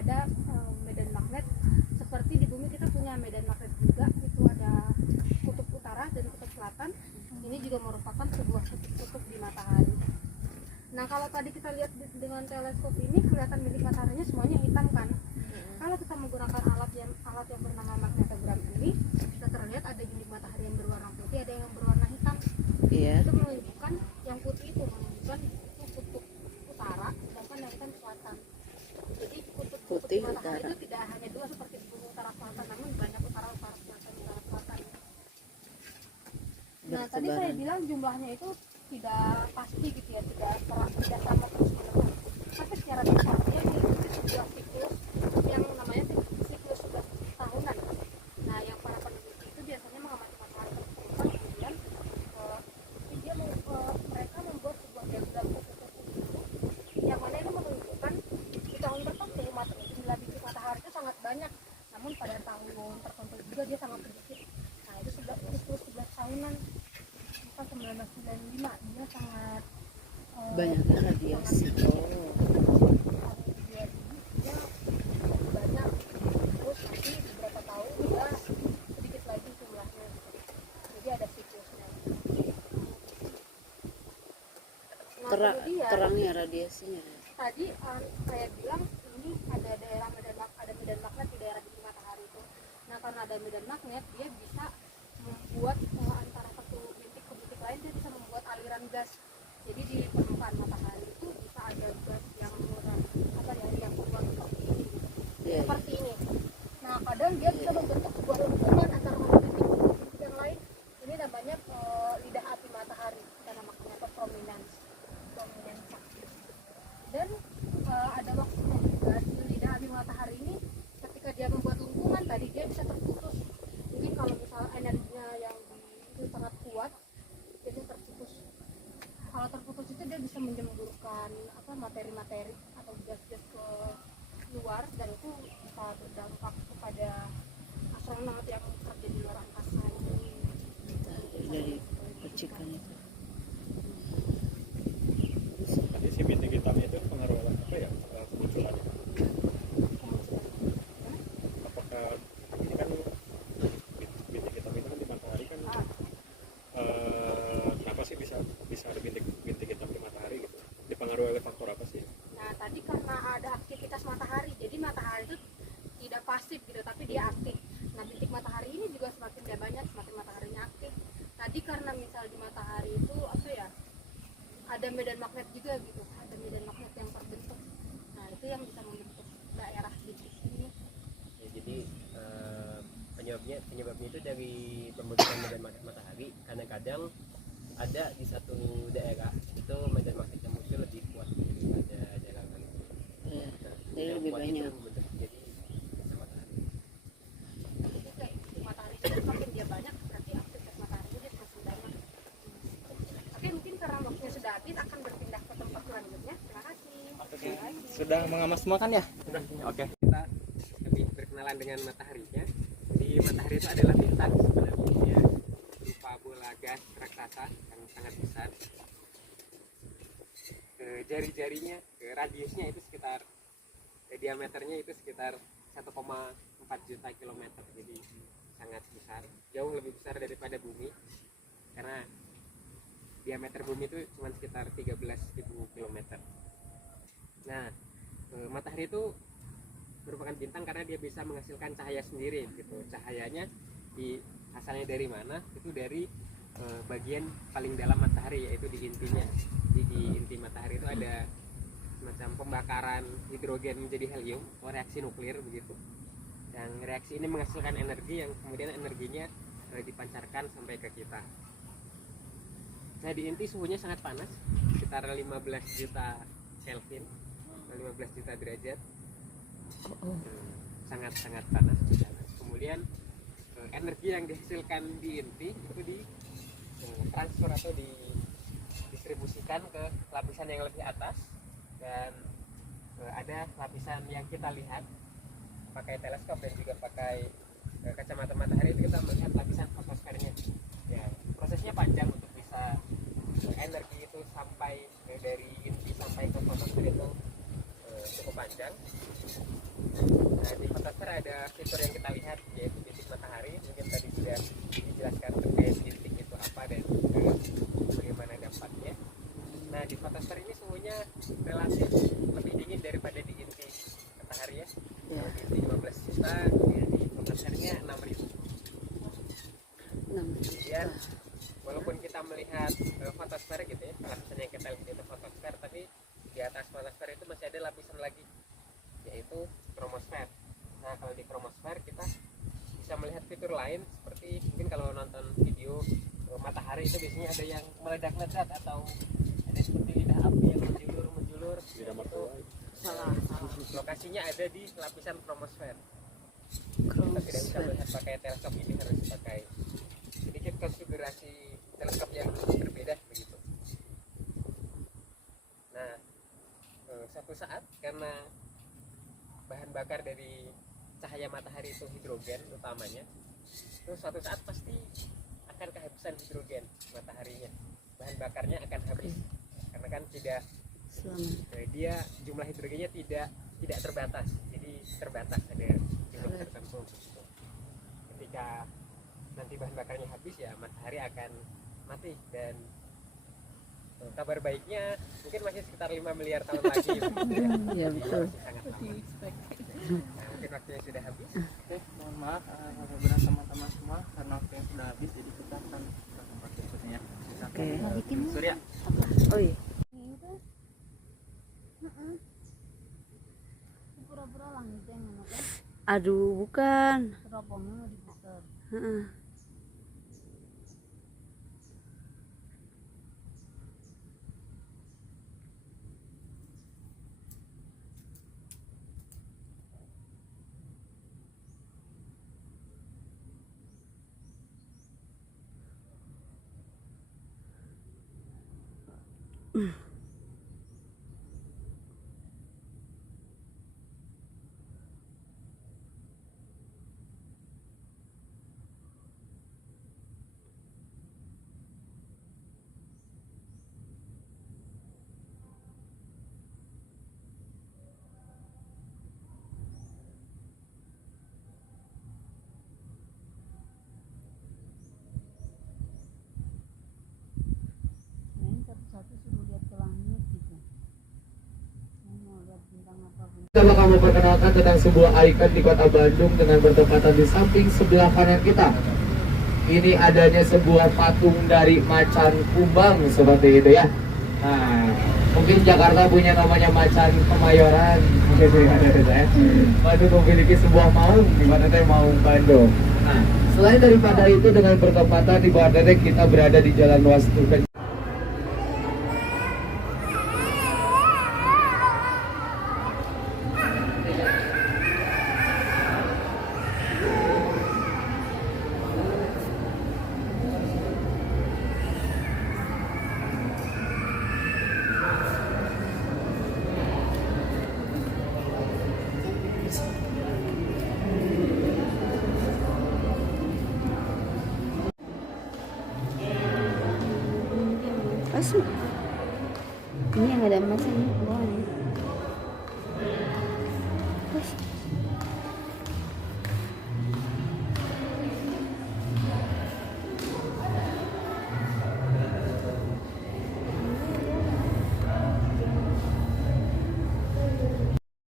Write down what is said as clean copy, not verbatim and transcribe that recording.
ada medan magnet seperti di bumi kita punya medan magnet juga, itu ada kutub utara dan kutub selatan. Ini juga merupakan sebuah kutub di matahari. Nah kalau tadi kita lihat dengan teleskop ini kelihatan bintik mataharinya semuanya hitam kan. Kalau kita menggunakan alat yang bernama magnetogram ini, kita terlihat ada bintik matahari yang berwarna putih, ada yang berwarna hitam. Itu menunjukkan yang putih itu menunjukkan itu kutub utara, sedangkan yang hitam selatan. Jadi kutub matahari itu tidak hanya dua seperti di bumi utara selatan, namun banyak utara selatan. Nah tadi saya bilang jumlahnya itu tidak pasti gitu ya, tidak sama terus menerus. Tapi secara dasar dia mengikuti sebuah siklus yang namanya siklus 11 tahunan. Nah yang para peneliti itu biasanya mengamati matahari terus kemudian mereka membuat sebuah diagram kupu-kupu yang mana ini menunjukkan di tahun tertentu jumlah bintik matahari itu sangat banyak, namun pada tahun tertentu juga dia sangat sedikit. Nah itu siklus 11 tahunan. 1995 dia sangat banyak radiasi. Dia banyak, terus nanti beberapa tahun dia sedikit lagi jumlahnya. Jadi ada siklusnya. Nah, terangnya radiasinya. Tadi saya bilang ini ada medan magnet di daerah bintik matahari itu. Nah karena ada medan magnet dia bisa membuat antara satu bintik ke bintik lain, dia bisa membuat aliran gas. Jadi di permukaan matahari itu bisa ada gas yang yang keluar seperti ini, seperti ini. Nah kadang dia bisa membentuk sebuah lengkungan antara satu bintik ke bintik yang lain. Ini namanya lidah api matahari, kita namakannya prominens. Dan ada waktunya juga di lidah api matahari ini, ketika dia membuat lengkungan tadi dia bisa terputus. Jadi kalau misalnya energinya yang itu sangat kuat, jadi terputus. Kalau terputus itu dia bisa menjemburkan materi-materi atau gas-gas ke luar, dan itu bisa berdampak kepada astronot yang bekerja di luar angkasa ini. Dari percikan itu. Tadi si bintik hitam itu pengaruh apa ya kemunculannya? Apakah ini kan bintik hitam itu kan di matahari kan kenapa sih bisa ada bintik hitam di matahari gitu? Dipengaruhi oleh faktor apa sih? Nah tadi karena ada aktivitas matahari, jadi matahari itu tidak pasif gitu, tapi dia aktif. Nah bintik matahari ini juga semakin dia banyak, semakin mataharinya aktif. Tadi karena misal di matahari itu ada medan magnet juga gitu, ada medan magnet yang terbentuk. Nah itu yang bisa membentuk daerah bintik ini. Ya, jadi penyebabnya itu dari pembentukan medan magnet matahari. Kadang-kadang ada di satu daerah itu medan magnet yang muncul lebih kuat daripada daerah lain. Jadi lebih banyak. Jadi matahari. Jadi kayak di matahari itu semakin dia banyak, berarti aktivitas matahari dia semakin banyak. Oke, mungkin karena waktunya sudah habis, akan berpindah ke tempat selanjutnya. Terima kasih. Sudah mengamas semua kan ya? Sudah. Oke. Kita lebih berkenalan dengan mataharinya. Di matahari itu adalah bintang sebenarnya, dia berupa bola gas raksasa yang sangat besar. Jari-jarinya, radiusnya itu sekitar, diameternya itu sekitar 1,4 juta kilometer, jadi sangat besar, jauh lebih besar daripada bumi, karena diameter bumi itu cuma sekitar 13.000 kilometer. Nah, matahari itu merupakan bintang karena dia bisa menghasilkan cahaya sendiri gitu. Cahayanya asalnya dari mana? Itu dari bagian paling dalam matahari, yaitu di intinya. Di inti matahari itu ada semacam pembakaran hidrogen menjadi helium, atau reaksi nuklir begitu. Dan reaksi ini menghasilkan energi yang kemudian energinya dipancarkan sampai ke kita. Nah, di inti suhunya sangat panas, sekitar 15 juta Kelvin, 15 juta derajat. Sangat-sangat panas. Kemudian energi yang dihasilkan di inti itu transfer atau didistribusikan ke lapisan yang lebih atas, dan ada lapisan yang kita lihat pakai teleskop dan juga pakai kacamata matahari, itu kita melihat lapisan fotosfernya. Ya, prosesnya panjang untuk bisa energi itu sampai dari inti sampai ke fotosfer itu cukup panjang. fitur yang kita lihat yaitu titik matahari. Mungkin tadi sudah dijelaskan terkait titik itu apa dan bagaimana dampaknya. Nah di fotosfer ini suhunya relatif lebih dingin daripada di inti matahari ya. Ya. Kalau di inti 15 juta, ya di fotosfernya 6.000. 6 juta. Kemudian walaupun kita melihat fotosfer gitu ya, lapisan yang kita lihat itu fotosfer, tapi di atas fotosfer itu masih ada lapisan lagi yaitu kromosfer. Nah kalau di kromosfer kita bisa melihat fitur lain seperti mungkin kalau nonton video matahari itu biasanya ada yang meledak-ledak atau ada seperti lidah api yang menjulur Tidak itu masalah. salah. lokasinya ada di lapisan kromosfer. Kita tidak bisa Kromosfer. melihat pakai teleskop, ini harus pakai sedikit konfigurasi teleskop yang berbeda begitu. Nah suatu saat karena bahan bakar dari cahaya matahari itu hidrogen utamanya, itu suatu saat pasti akan kehabisan hidrogen mataharinya, bahan bakarnya akan habis karena kan tidak Selama dia jumlah hidrogennya tidak terbatas, jadi terbatas ada jumlah tertentu. Ketika nanti bahan bakarnya habis ya matahari akan mati dan kabar baiknya mungkin masih sekitar 5 miliar tahun lagi. ya betul. Masih sangat lama. Nah, mungkin waktunya sudah habis. Oke, mohon maaf benar teman-teman semua karena waktu yang sudah habis, jadi kita akan ke tempat berikutnya. Oke. Surya. Oh iya. Ini tuh pura-pura langit yang mana kan? Aduh, bukan. Teropongnya diputar. Heeh. Ini satu-satu suruh lihat ke langit gitu. Saya mau lihat bintang apa pun. Coba kamu perkenalkan tentang sebuah ikon di kota Bandung dengan bertepatan di samping sebelah kanan kita. Ini adanya sebuah patung dari macan kumbang seperti itu ya. Nah, mungkin Jakarta punya namanya macan Kemayoran, mungkin ada ya. Bandung memiliki sebuah maung di mana teh Maung Bandung. Nah, selain daripada itu dengan bertepatan di bawah teh kita berada di Jalan Wastu. Asma. Ini yang ada emasnya.